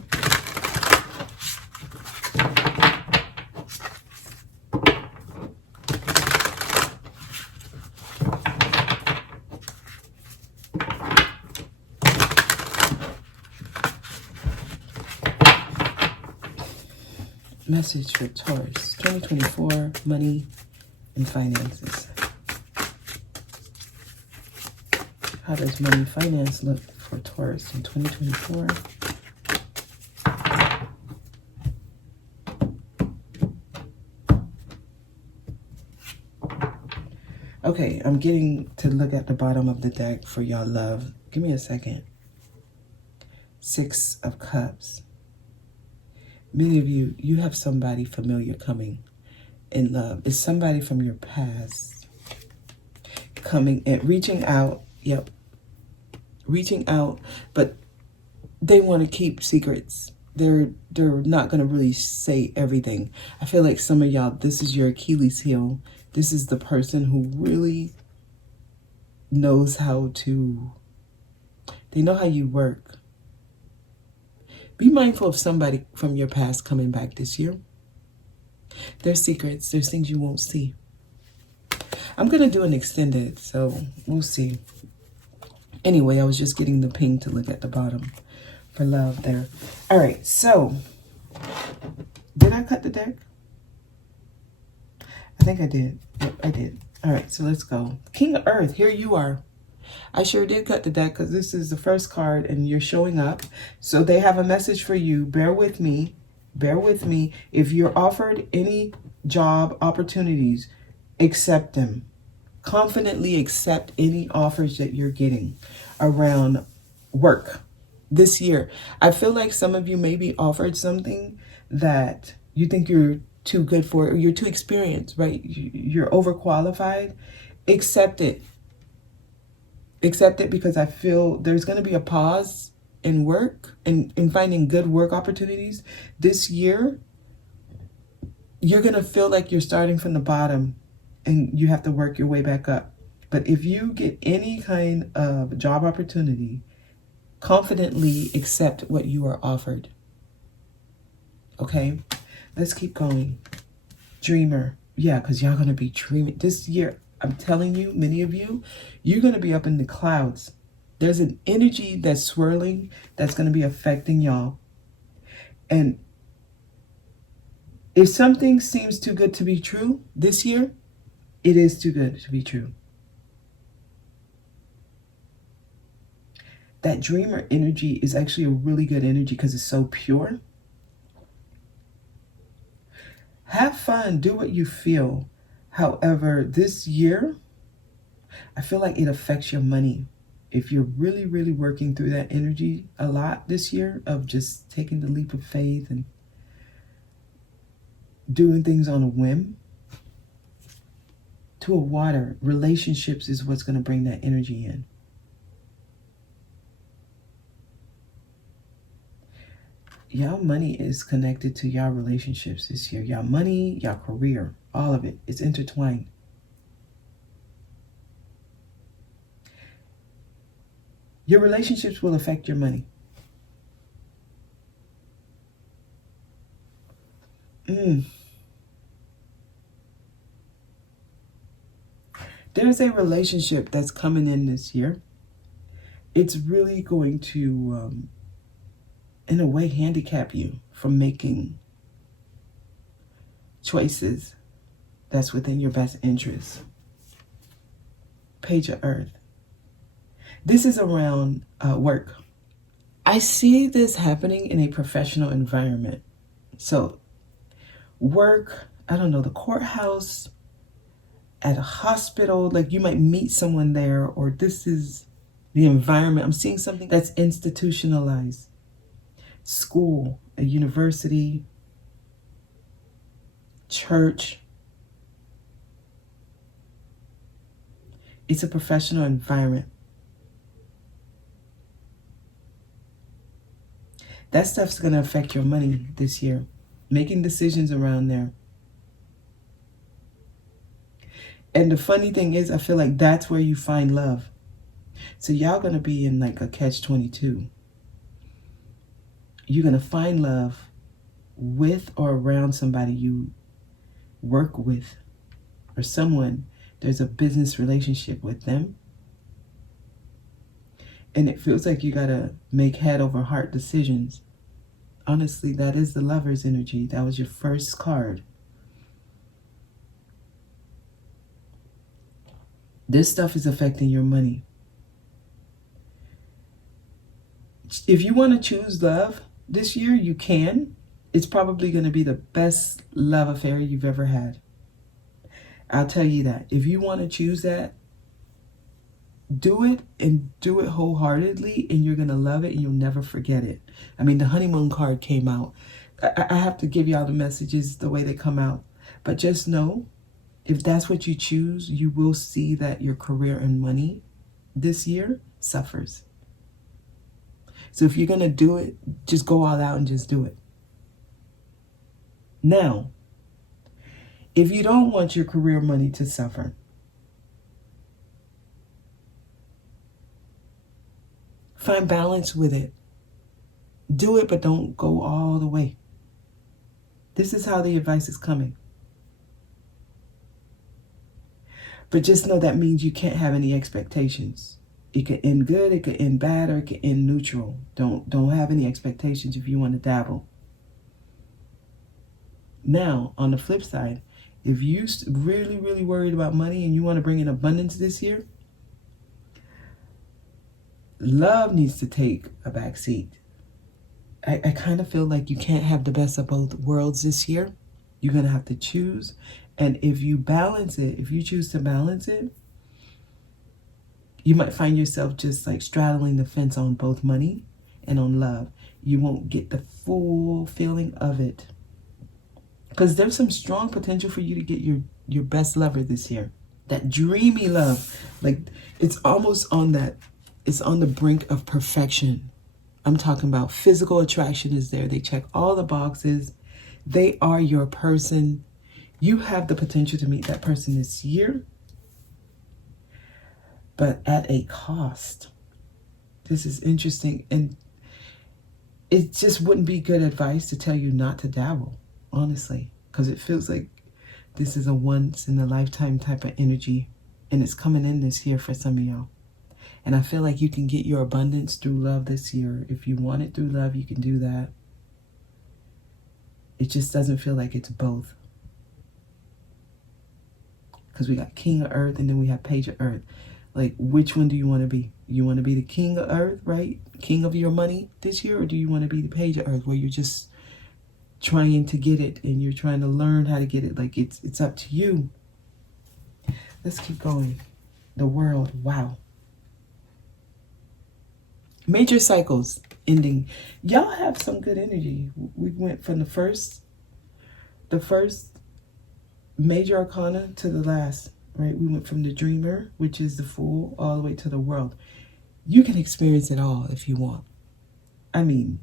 Message for Taurus 2024, money and finances. How does money and finance look for Taurus in 2024? Okay, I'm getting to look at the bottom of the deck for y'all love. Give me a second. 6 of Cups. Many of you, you have somebody familiar coming in love. It's somebody from your past coming and reaching out. Yep. Reaching out, but they want to keep secrets. They're not going to really say everything. I feel like some of y'all, this is your Achilles heel. This is the person who really knows how to, they know how you work. Be mindful of somebody from your past coming back this year. There's secrets. There's things you won't see. I'm going to do an extended, so we'll see. Anyway, I was just getting the ping to look at the bottom for love there. All right, so did I cut the deck? I think I did. Yep, I did. All right, so let's go. King of Earth, here you are. I sure did cut the deck because this is the first card and you're showing up. So they have a message for you. Bear with me. Bear with me. If you're offered any job opportunities, accept them. Confidently accept any offers that you're getting around work this year. I feel like some of you may be offered something that you think you're too good for, or you're too experienced, right? You're overqualified. Accept it. Accept it, because I feel there's going to be a pause in work and in finding good work opportunities this year. You're going to feel like you're starting from the bottom and you have to work your way back up. But if you get any kind of job opportunity, confidently accept what you are offered. Okay, let's keep going. Dreamer. Yeah, because y'all going to be dreaming this year. I'm telling you, many of you, you're going to be up in the clouds. There's an energy that's swirling that's going to be affecting y'all. And if something seems too good to be true this year, it is too good to be true. That dreamer energy is actually a really good energy because it's so pure. Have fun, do what you feel. However, this year, I feel like it affects your money. If you're really, really working through that energy a lot this year of just taking the leap of faith and doing things on a whim, to a water, relationships is what's going to bring that energy in. Y'all money is connected to y'all relationships this year. Y'all money, y'all career, all of it. It's intertwined. Your relationships will affect your money. There's a relationship that's coming in this year. It's really going to, in a way, handicap you from making choices that's within your best interest. Page of Earth. This is around work. I see this happening in a professional environment. So work, I don't know, the courthouse, at a hospital, like you might meet someone there, or this is the environment. I'm seeing something that's institutionalized. School, a university. church. It's a professional environment. That stuff's going to affect your money this year. Making decisions around there. And the funny thing is, I feel like that's where you find love. So y'all going to be in like a catch-22. You're going to find love with or around somebody you work with, or someone, there's a business relationship with them. And it feels like you got to make head over heart decisions. Honestly, that is the Lover's energy. That was your first card. This stuff is affecting your money. If you want to choose love this year, you can. It's probably going to be the best love affair you've ever had. I'll tell you that. If you want to choose that, do it, and do it wholeheartedly, and you're going to love it and you'll never forget it. I mean, the honeymoon card came out. I have to give y'all the messages the way they come out. But just know, if that's what you choose, you will see that your career and money this year suffers. So if you're going to do it, just go all out and just do it. Now, if you don't want your career money to suffer, find balance with it. Do it, but don't go all the way. This is how the advice is coming. But just know that means you can't have any expectations. It could end good, it could end bad, or it could end neutral. Don't have any expectations if you want to dabble. Now, on the flip side, if you really, really worried about money and you want to bring in abundance this year, love needs to take a back seat. I kind of feel like you can't have the best of both worlds this year. You're going to have to choose. And if you balance it, if you choose to balance it, you might find yourself just like straddling the fence on both money and on love. You won't get the full feeling of it. Because there's some strong potential for you to get your best lover this year. That dreamy love. Like, it's almost on that, it's on the brink of perfection. I'm talking about physical attraction is there. They check all the boxes. They are your person. You have the potential to meet that person this year, but at a cost. This is interesting. And it just wouldn't be good advice to tell you not to dabble, honestly, because it feels like this is a once in a lifetime type of energy, and it's coming in this year for some of y'all. And I feel like you can get your abundance through love this year. If you want it through love, you can do that. It just doesn't feel like it's both. Because we got King of Earth and then we have Page of Earth. Like, which one do you want to be? You want to be the King of Earth, right? King of your money this year? Or do you want to be the Page of Earth, where you're just trying to get it and you're trying to learn how to get it? Like, it's up to you. Let's keep going. The World. Wow. Major cycles ending. Y'all have some good energy. We went from the first major arcana to the last, right? We went from the Dreamer, which is the Fool, all the way to the World. You can experience it all if you want. I mean,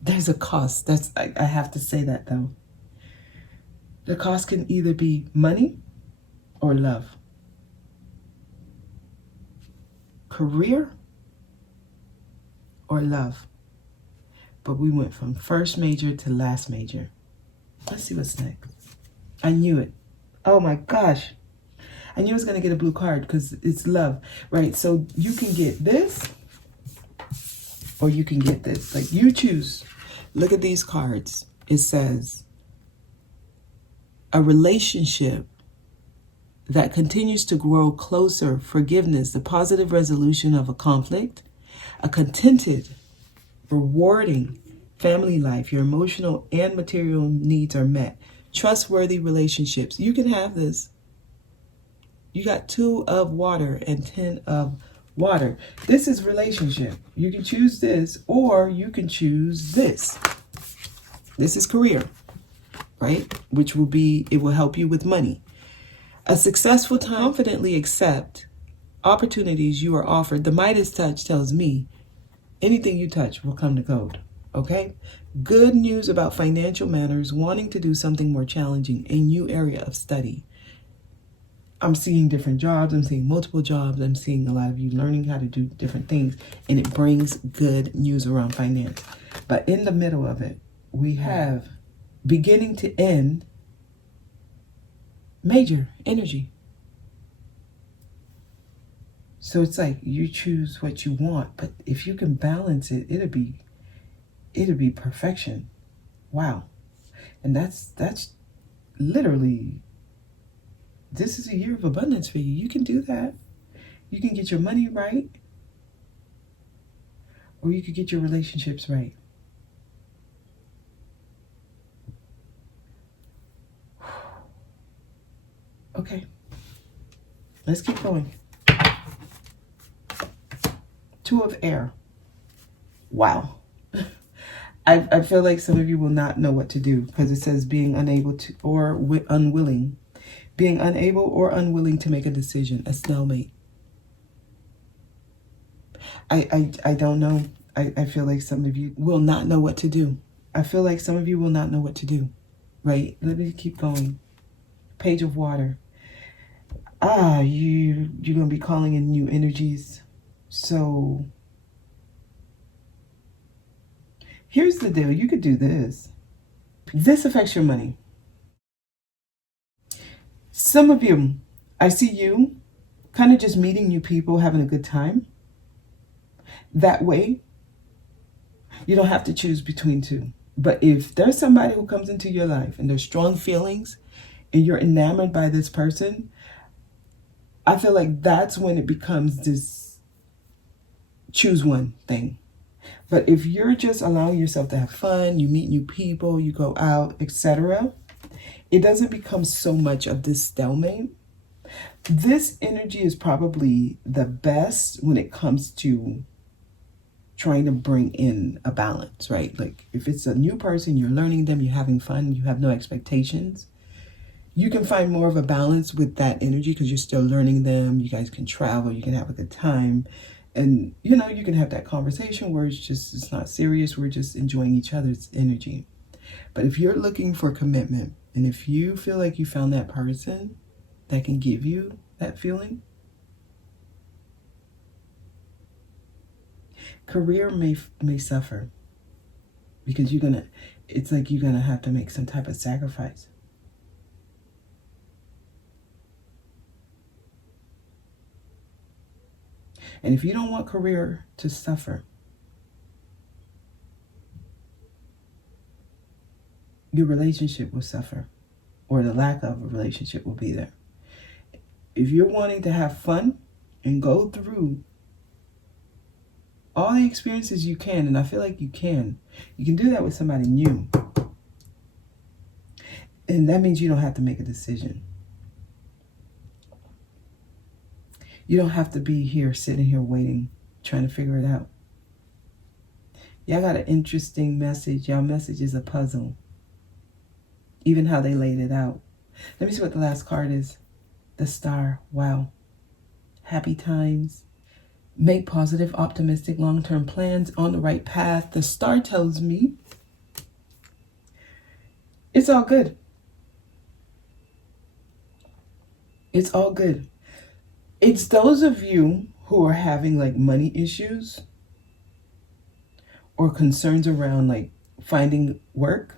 there's a cost. I have to say that, though. The cost can either be money or love. Career or love. But we went from first major to last major. Let's see what's next. I knew it. Oh my gosh. I knew I was going to get a blue card because it's love, right? So you can get this or you can get this. Like, you choose. Look at these cards. It says a relationship that continues to grow closer, forgiveness, the positive resolution of a conflict, a contented, rewarding family life, your emotional and material needs are met, trustworthy relationships. You can have this. You got 2 of water and 10 of Water. This is relationship. You can choose this or you can choose this. This is career, right? Which will be, it will help you with money. A successful time, confidently accept opportunities you are offered. The Midas touch tells me anything you touch will come to gold, okay? Good news about financial matters, wanting to do something more challenging, a new area of study. I'm seeing different jobs. I'm seeing multiple jobs. I'm seeing a lot of you learning how to do different things, and it brings good news around finance. But in the middle of it, we have beginning to end, major energy. So it's like you choose what you want, but if you can balance it, it'll be perfection. Wow. And that's literally, this is a year of abundance for you. You can do that. You can get your money right, or you could get your relationships right. Okay, let's keep going. Two of air. Wow. I feel like some of you will not know what to do because it says being unable to or unwilling. Being unable or unwilling to make a decision, a stalemate. I don't know. I feel like some of you will not know what to do. I feel like some of you will not know what to do, right? Let me keep going. Page of water. You're going to be calling in new energies. So here's the deal. You could do this. This affects your money. Some of you, I see you kind of just meeting new people, having a good time. That way, you don't have to choose between two. But if there's somebody who comes into your life and there's strong feelings and you're enamored by this person, I feel like that's when it becomes this choose one thing. But if you're just allowing yourself to have fun, you meet new people, you go out, etc., it doesn't become so much of this stalemate. This energy is probably the best when it comes to trying to bring in a balance, right? Like if it's a new person, you're learning them, you're having fun, you have no expectations, you can find more of a balance with that energy because you're still learning them. You guys can travel, you can have a good time. And, you know, you can have that conversation where it's not serious. We're just enjoying each other's energy. But if you're looking for commitment, and if you feel like you found that person that can give you that feeling, career may suffer because it's like you're gonna have to make some type of sacrifice. And if you don't want career to suffer, your relationship will suffer, or the lack of a relationship will be there. If you're wanting to have fun and go through all the experiences you can, and I feel like you can do that with somebody new. And that means you don't have to make a decision. You don't have to be here, sitting here waiting, trying to figure it out. Y'all got an interesting message. Y'all message is a puzzle. Even how they laid it out. Let me see what the last card is. The Star. Wow. Happy times. Make positive, optimistic, long-term plans, on the right path. The Star tells me it's all good. It's all good. It's those of you who are having like money issues or concerns around like finding work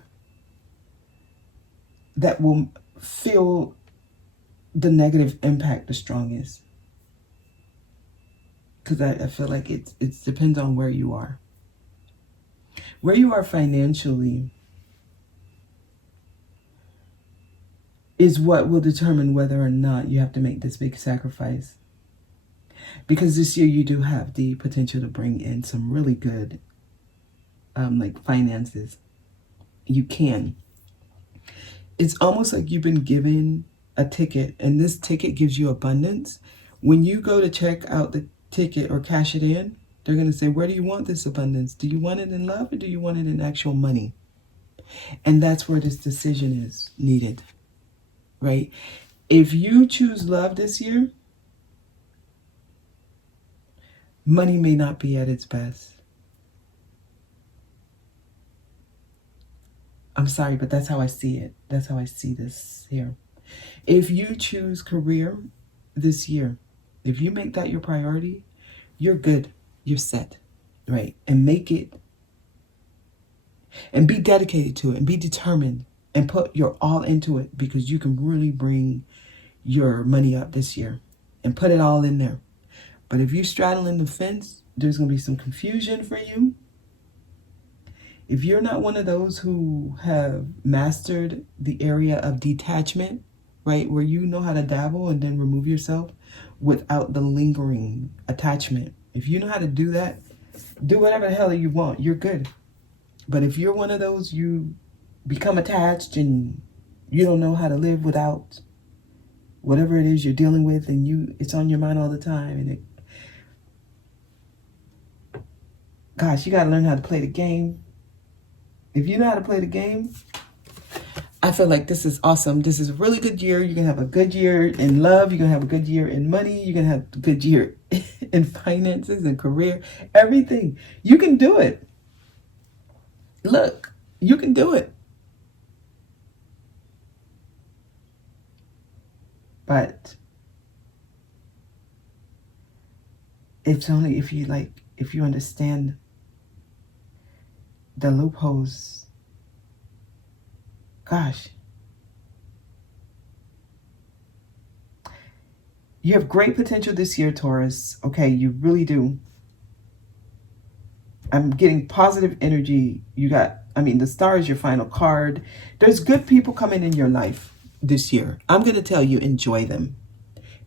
that will feel the negative impact the strongest. Because I feel like it depends on where you are. Where you are financially is what will determine whether or not you have to make this big sacrifice. Because this year you do have the potential to bring in some really good like finances. You can. It's almost like you've been given a ticket, and this ticket gives you abundance. When you go to check out ticket or cash it in, they're going to say, where do you want this abundance? Do you want it in love or do you want it in actual money? And that's where this decision is needed, right? If you choose love this year, money may not be at its best. I'm sorry, but that's how I see it. That's how I see this here. If you choose career this year, if you make that your priority, you're good. You're set, right? And make it, and be dedicated to it, and be determined, and put your all into it, because you can really bring your money up this year and put it all in there. But if you're straddling the fence, there's going to be some confusion for you. If you're not one of those who have mastered the area of detachment, right, where you know how to dabble and then remove yourself without the lingering attachment. If you know how to do that, do whatever the hell you want. You're good. But if you're one of those, you become attached and you don't know how to live without whatever it is you're dealing with, and it's on your mind all the time, and gosh, you got to learn how to play the game. If you know how to play the game, I feel like this is awesome. This is a really good year. You're going to have a good year in love. You're going to have a good year in money. You're going to have a good year in finances and career. Everything. You can do it. Look, you can do it. But it's only if you understand the loopholes. Gosh. You have great potential this year, Taurus. Okay, you really do. I'm getting positive energy. The star is your final card. There's good people coming in your life this year. I'm going to tell you, enjoy them.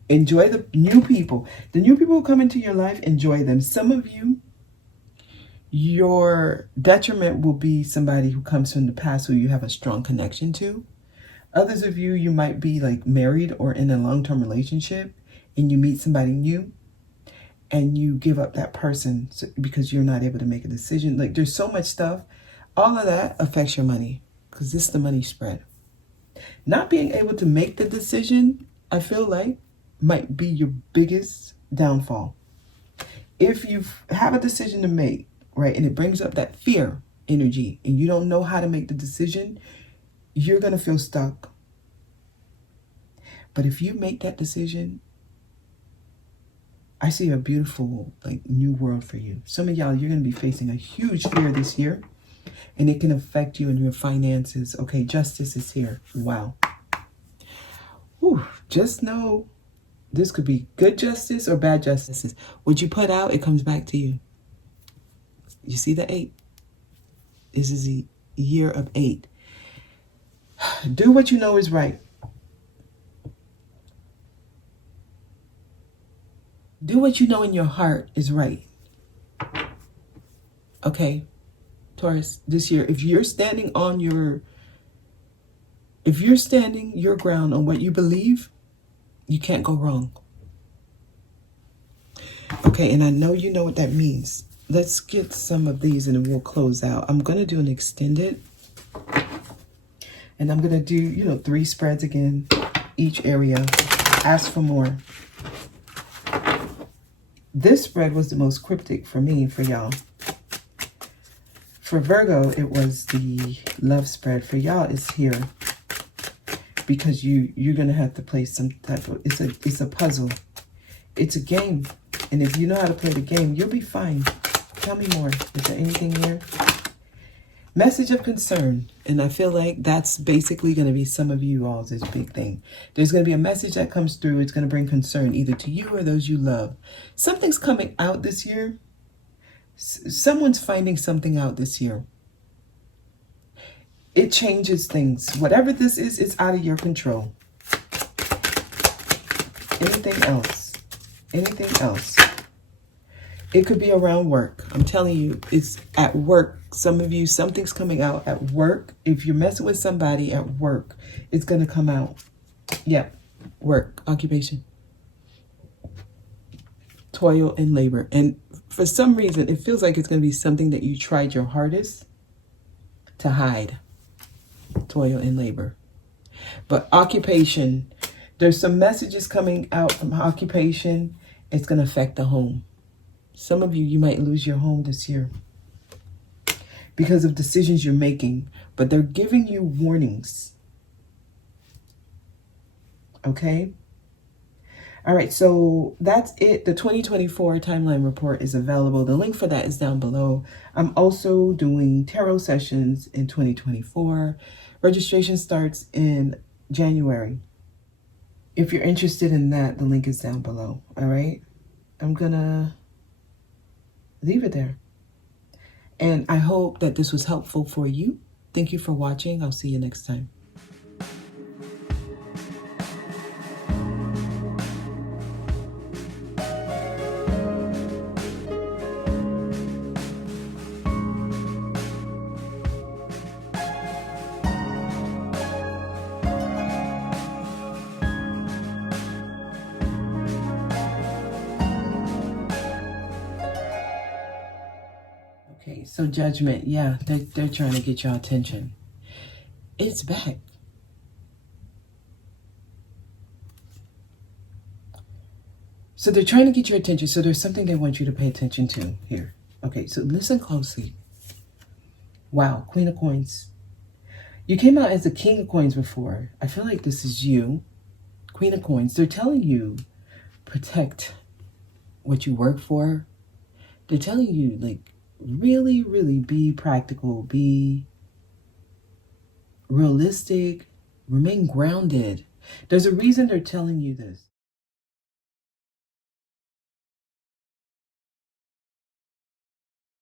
Enjoy the new people. The new people who come into your life, enjoy them. Some of you, your detriment will be somebody who comes from the past who you have a strong connection to. Others of you, you might be like married or in a long-term relationship and you meet somebody new and you give up that person because you're not able to make a decision. Like, there's so much stuff. All of that affects your money because this is the money spread. Not being able to make the decision, I feel like, might be your biggest downfall. If you have a decision to make, right, and it brings up that fear energy and you don't know how to make the decision, you're going to feel stuck. But if you make that decision, I see a beautiful, new world for you. Some of y'all, you're going to be facing a huge fear this year, and it can affect you in your finances. Okay, justice is here. Wow. Whew. Just know this could be good justice or bad justice. What you put out, it comes back to you. You see the 8? This is a year of 8. Do what you know is right. Do what you know in your heart is right. Okay, Taurus, this year, if you're standing your ground on what you believe, you can't go wrong. Okay, and I know you know what that means. Let's get some of these and then we'll close out. I'm going to do an extended. And I'm going to do, 3 spreads again, each area. Ask for more. This spread was the most cryptic for me, for y'all. For Virgo, it was the love spread. For y'all, it's here. Because you're going to have to play some type of, it's a puzzle. It's a game. And if you know how to play the game, you'll be fine. Tell me more. Is there anything here? Message of concern. And I feel like that's basically going to be some of you all's this big thing. There's going to be a message that comes through. It's going to bring concern either to you or those you love. Something's coming out this year. Someone's finding something out this year. It changes things. Whatever this is, it's out of your control. Anything else? Anything else? It could be around work. I'm telling you, it's at work. Some of you, something's coming out at work. If you're messing with somebody at work, it's going to come out. Yep. Work. Occupation. toil and labor. And for some reason, it feels like it's going to be something that you tried your hardest to hide. Toil and labor. But occupation, there's some messages coming out from occupation. It's going to affect the home. Some of you might lose your home this year because of decisions you're making. But they're giving you warnings. Okay? All right, so that's it. The 2024 timeline report is available. The link for that is down below. I'm also doing tarot sessions in 2024. Registration starts in January. If you're interested in that, the link is down below. All right, I'm gonna leave it there. And I hope that this was helpful for you. Thank you for watching. I'll see you next time. Okay, so judgment, yeah, they're trying to get your attention. It's back. So they're trying to get your attention. So there's something they want you to pay attention to here. Okay, so listen closely. Wow, Queen of Coins. You came out as the King of Coins before. I feel like this is you. Queen of Coins. They're telling you, protect what you work for. They're telling you, like, really, really be practical, be realistic, remain grounded. There's a reason they're telling you this.